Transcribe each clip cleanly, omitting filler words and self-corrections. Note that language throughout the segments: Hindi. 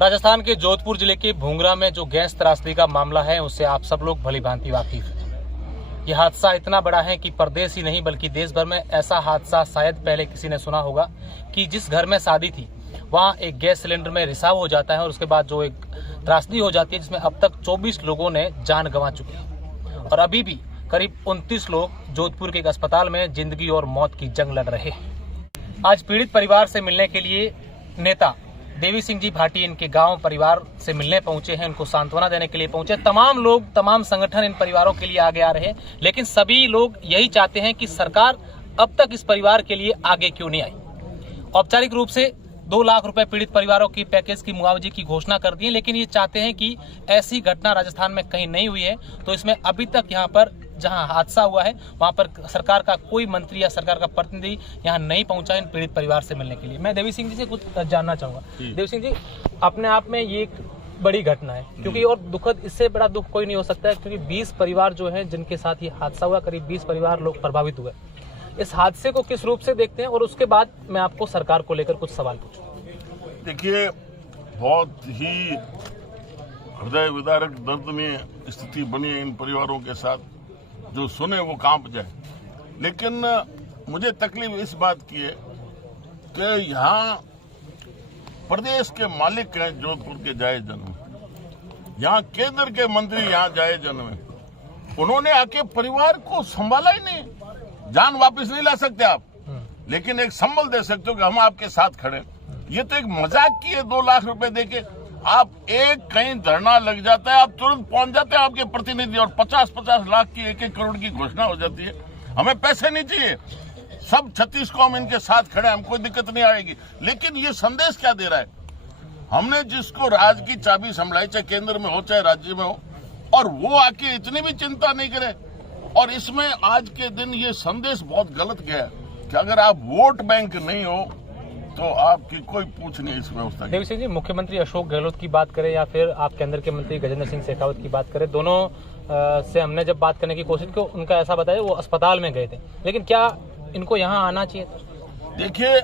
राजस्थान के जोधपुर जिले के भूंगरा में जो गैस त्रासदी का मामला है उससे आप सब लोग भली भांति वाकिफ हैं। यह हादसा इतना बड़ा है कि प्रदेश ही नहीं बल्कि देश भर में ऐसा हादसा शायद पहले किसी ने सुना होगा कि जिस घर में शादी थी वहां एक गैस सिलेंडर में रिसाव हो जाता है और उसके बाद जो एक त्रासदी हो जाती है जिसमें अब तक 24 लोगों ने जान गंवा चुकी है और अभी भी करीब 29 लोग जोधपुर के एक अस्पताल में जिंदगी और मौत की जंग लड़ रहे हैं। आज पीड़ित परिवार से मिलने के लिए नेता देवी सिंह जी भाटी इनके गांव परिवार से मिलने पहुंचे हैं, उनको सांत्वना देने के लिए पहुंचे। तमाम लोग, तमाम संगठन इन परिवारों के लिए आगे आ रहे हैं, लेकिन सभी लोग यही चाहते हैं कि सरकार अब तक इस परिवार के लिए आगे क्यों नहीं आई। औपचारिक रूप से 2 लाख रुपए पीड़ित परिवारों की पैकेज की मुआवजे की घोषणा कर दी है, लेकिन ये चाहते हैं कि ऐसी घटना राजस्थान में कहीं नहीं हुई है। तो इसमें अभी तक यहाँ पर जहां हादसा हुआ है वहां पर सरकार का कोई मंत्री या सरकार का प्रतिनिधि यहां नहीं पहुंचा इन पीड़ित परिवार से मिलने के लिए। मैं देवी सिंह जी से कुछ जानना चाहूंगा। देवी सिंह जी, अपने आप में ये एक बड़ी घटना है, क्योंकि और दुखद, इससे बड़ा दुख कोई नहीं हो सकता है, क्योंकि 20 परिवार जो है जिनके साथ ये हादसा हुआ, करीब 20 परिवार लोग प्रभावित हुए। इस हादसे को किस रूप से देखते हैं और उसके बाद मैं आपको सरकार को लेकर कुछ सवाल पूछूं। देखिए, बहुत ही हृदय विदारक दर्दनीय स्थिति बनी है इन परिवारों के साथ, जो सुने वो कांप जाए। लेकिन मुझे तकलीफ इस बात की है कि यहाँ प्रदेश के मालिक हैं जोधपुर के जाए जन्म, यहाँ केंद्र के मंत्री यहाँ जाए जन्म, उन्होंने आके परिवार को संभाला ही नहीं। जान वापस नहीं ला सकते आप, लेकिन एक संबल दे सकते हो कि हम आपके साथ खड़े। ये तो एक मजाक की है। 2 लाख रुपए देके आप एक कहीं धरना लग जाता है, आप तुरंत पहुंच जाते हैं आपके प्रतिनिधि और 50-50 लाख की 1-1 करोड़ की घोषणा हो जाती है। हमें पैसे नहीं चाहिए, सब 36 को हम इनके साथ खड़े हैं, हम कोई दिक्कत नहीं आएगी। लेकिन ये संदेश क्या दे रहा है? हमने जिसको राज की चाबी संभलाई, चाहे केंद्र में हो चाहे राज्य में हो, और वो आके इतनी भी चिंता नहीं करे। और इसमें आज के दिन ये संदेश बहुत गलत गया है कि अगर आप वोट बैंक नहीं हो तो आपकी कोई पूछ नहीं इस व्यवस्था की। देवी सिंह जी, मुख्यमंत्री अशोक गहलोत की बात करें या फिर आप केंद्र के मंत्री गजेंद्र सिंह शेखावत की बात करें, दोनों से हमने जब बात करने की कोशिश की, उनका ऐसा बताया वो अस्पताल में गए थे, लेकिन क्या इनको यहाँ आना चाहिए था? देखिए,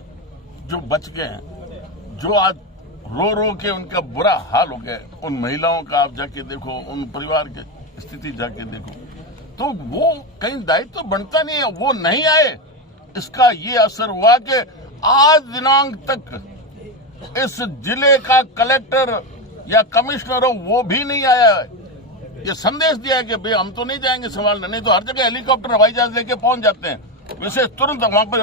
जो बच गए हैं, जो आज रो रो के उनका बुरा हाल हो गया, उन महिलाओं का आप जाके देखो, उन परिवार की स्थिति जाके देखो, तो वो कहीं दायित्व बनता नहीं है। वो नहीं आए, इसका ये असर हुआ कि आज दिनांक तक इस जिले का कलेक्टर या कमिश्नर हो वो भी नहीं आया है। ये संदेश दिया है कि भाई हम तो नहीं जाएंगे संभालने, नहीं तो हर जगह हेलीकॉप्टर हवाई जहाज लेके पहुंच जाते हैं, वैसे तुरंत वहां पर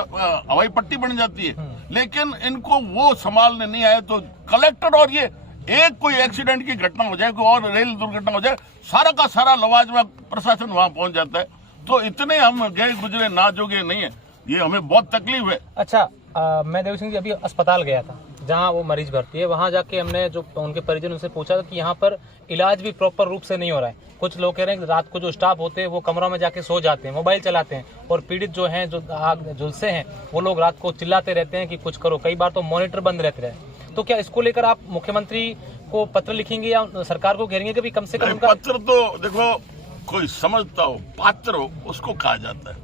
हवाई पट्टी बन जाती है। लेकिन इनको वो संभालने नहीं आए, तो कलेक्टर और ये एक कोई एक्सीडेंट की घटना हो जाए, कोई और रेल दुर्घटना हो जाए, सारा का सारा लवाजमा प्रशासन वहां पहुंच जाता है। तो इतने हम गए गुजरे ना जोगे नहीं है, ये हमें बहुत तकलीफ है। अच्छा, मैं देवी सिंह जी अभी अस्पताल गया था जहां वो मरीज भर्ती है, वहां जाके हमने जो उनके परिजन उनसे पूछा कि यहाँ पर इलाज भी प्रॉपर रूप से नहीं हो रहा है। कुछ लोग कह रहे हैं कि रात को जो स्टाफ होते हैं वो कमरों में जाके सो जाते हैं, मोबाइल चलाते हैं, और पीड़ित जो हैं, जो आग झुलसे हैं, वो लोग रात को चिल्लाते रहते हैं कि कुछ करो। कई बार तो मॉनिटर बंद रहते रहे। तो क्या इसको लेकर आप मुख्यमंत्री को पत्र लिखेंगे या सरकार को कहेंगे कि कम से कम उनका... पत्र तो देखो, कोई समझता हो, पात्र हो, उसको कहा जाता है।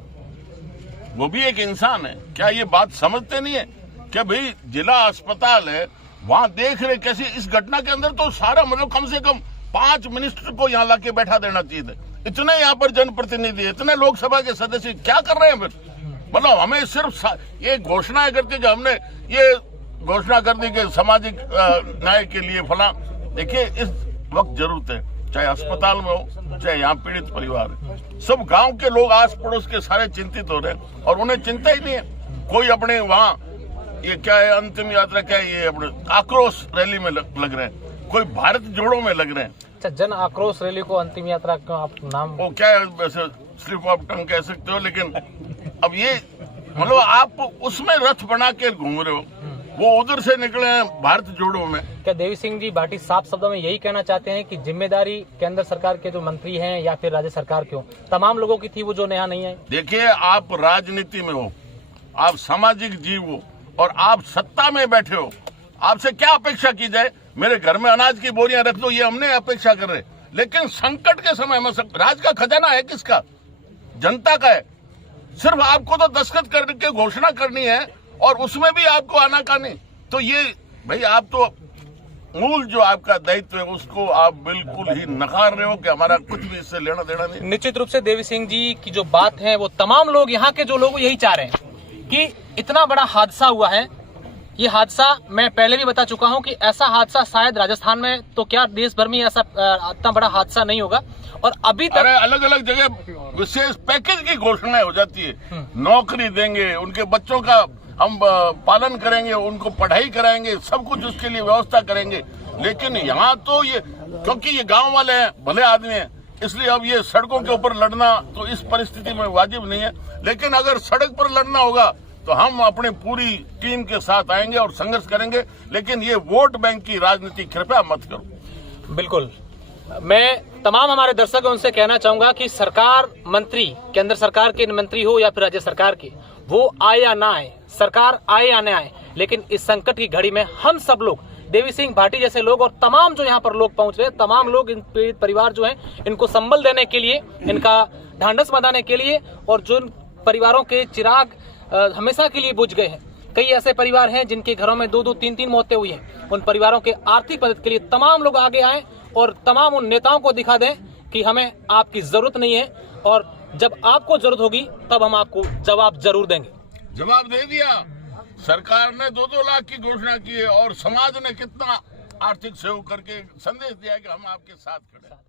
वो भी एक इंसान है। क्या ये बात समझते नहीं है कि भाई जिला अस्पताल है, वहां देख रहे कैसे इस घटना के अंदर तो सारा मतलब कम से कम 5 मिनिस्टर को यहाँ लाके बैठा देना चाहिए था। इतने यहाँ पर जनप्रतिनिधि, इतने लोकसभा के सदस्य क्या कर रहे हैं फिर? मतलब हमें सिर्फ ये घोषणाएं करके जो हमने ये घोषणा कर दी कि सामाजिक न्याय के लिए फला। देखिए, इस वक्त जरूरत है, चाहे अस्पताल में हो चाहे यहाँ पीड़ित परिवार है, सब गांव के लोग आस पड़ोस के सारे चिंतित हो रहे हैं और उन्हें चिंता ही नहीं है। कोई अपने वहाँ ये क्या है, अंतिम यात्रा क्या है, ये अपने आक्रोश रैली में लग रहे हैं, कोई भारत जोड़ो में लग रहे हैं। अच्छा, जन आक्रोश रैली को अंतिम यात्रा क्यों आप नाम? वो क्या है, वैसे स्लिप ऑफ टंग कह सकते हो, लेकिन अब ये मतलब आप उसमें रथ बना के घूम रहे हो, वो उधर से निकले हैं भारत जोड़ो में। क्या देवी सिंह जी भाटी साफ शब्दों में यही कहना चाहते हैं कि जिम्मेदारी केंद्र सरकार के जो मंत्री हैं या फिर राज्य सरकार के हो, तमाम लोगों की थी वो जो यहाँ नहीं आए? देखिए, आप राजनीति में हो, आप सामाजिक जीव हो और आप सत्ता में बैठे हो, आपसे क्या अपेक्षा की जाए? मेरे घर में अनाज की बोरियां रख दो, ये हमने अपेक्षा कर रहे। लेकिन संकट के समय में राज का खजाना है किसका? जनता का है। सिर्फ आपको तो दस्तखत करके घोषणा करनी है और उसमें भी आपको आना का नहीं। तो ये भाई, आप तो मूल जो आपका दायित्व है उसको आप बिल्कुल ही नकार रहे हो कि हमारा कुछ भी इससे लेना देना नहीं। निश्चित रूप से देवी सिंह जी की जो बात है वो तमाम लोग, यहाँ के जो लोग यही चाह रहे हैं कि इतना बड़ा हादसा हुआ है। ये हादसा मैं पहले भी बता चुका हूं कि ऐसा हादसा शायद राजस्थान में तो क्या देश भर में ऐसा इतना बड़ा हादसा नहीं होगा। और अभी तक अलग अलग जगह विशेष पैकेज की घोषणाएं हो जाती है, नौकरी देंगे, उनके बच्चों का हम पालन करेंगे, उनको पढ़ाई कराएंगे, सब कुछ उसके लिए व्यवस्था करेंगे। लेकिन यहाँ तो ये, क्योंकि ये गांव वाले हैं, भले आदमी हैं, इसलिए अब ये सड़कों के ऊपर लड़ना तो इस परिस्थिति में वाजिब नहीं है। लेकिन अगर सड़क पर लड़ना होगा तो हम अपनी पूरी टीम के साथ आएंगे और संघर्ष करेंगे। लेकिन ये वोट बैंक की राजनीति कृपया मत करो। बिल्कुल, मैं तमाम हमारे दर्शक हैं उनसे कहना चाहूंगा कि सरकार, मंत्री, केंद्र सरकार के मंत्री हो या फिर राज्य सरकार के, वो आए या ना आए, सरकार आए या ना आए, लेकिन इस संकट की घड़ी में हम सब लोग, देवी सिंह भाटी जैसे लोग और तमाम जो यहाँ पर लोग पहुंच रहे हैं, तमाम लोग, इन पीड़ित परिवार जो हैं, इनको संबल देने के लिए, इनका ढांढस बंधाने के लिए, और जो परिवारों के चिराग हमेशा के लिए बुझ गए हैं, कई ऐसे परिवार हैं जिनके घरों में 2-2, 3-3 मौतें हुई हैं, उन परिवारों के आर्थिक मदद के लिए तमाम लोग आगे आए और तमाम उन नेताओं को दिखा दें कि हमें आपकी जरूरत नहीं है, और जब आपको जरूरत होगी तब हम आपको जवाब जरूर देंगे। जवाब दे दिया। सरकार ने 2-2 लाख की घोषणा की है और समाज ने कितना आर्थिक सहयोग करके संदेश दिया है कि हम आपके साथ खड़े हैं।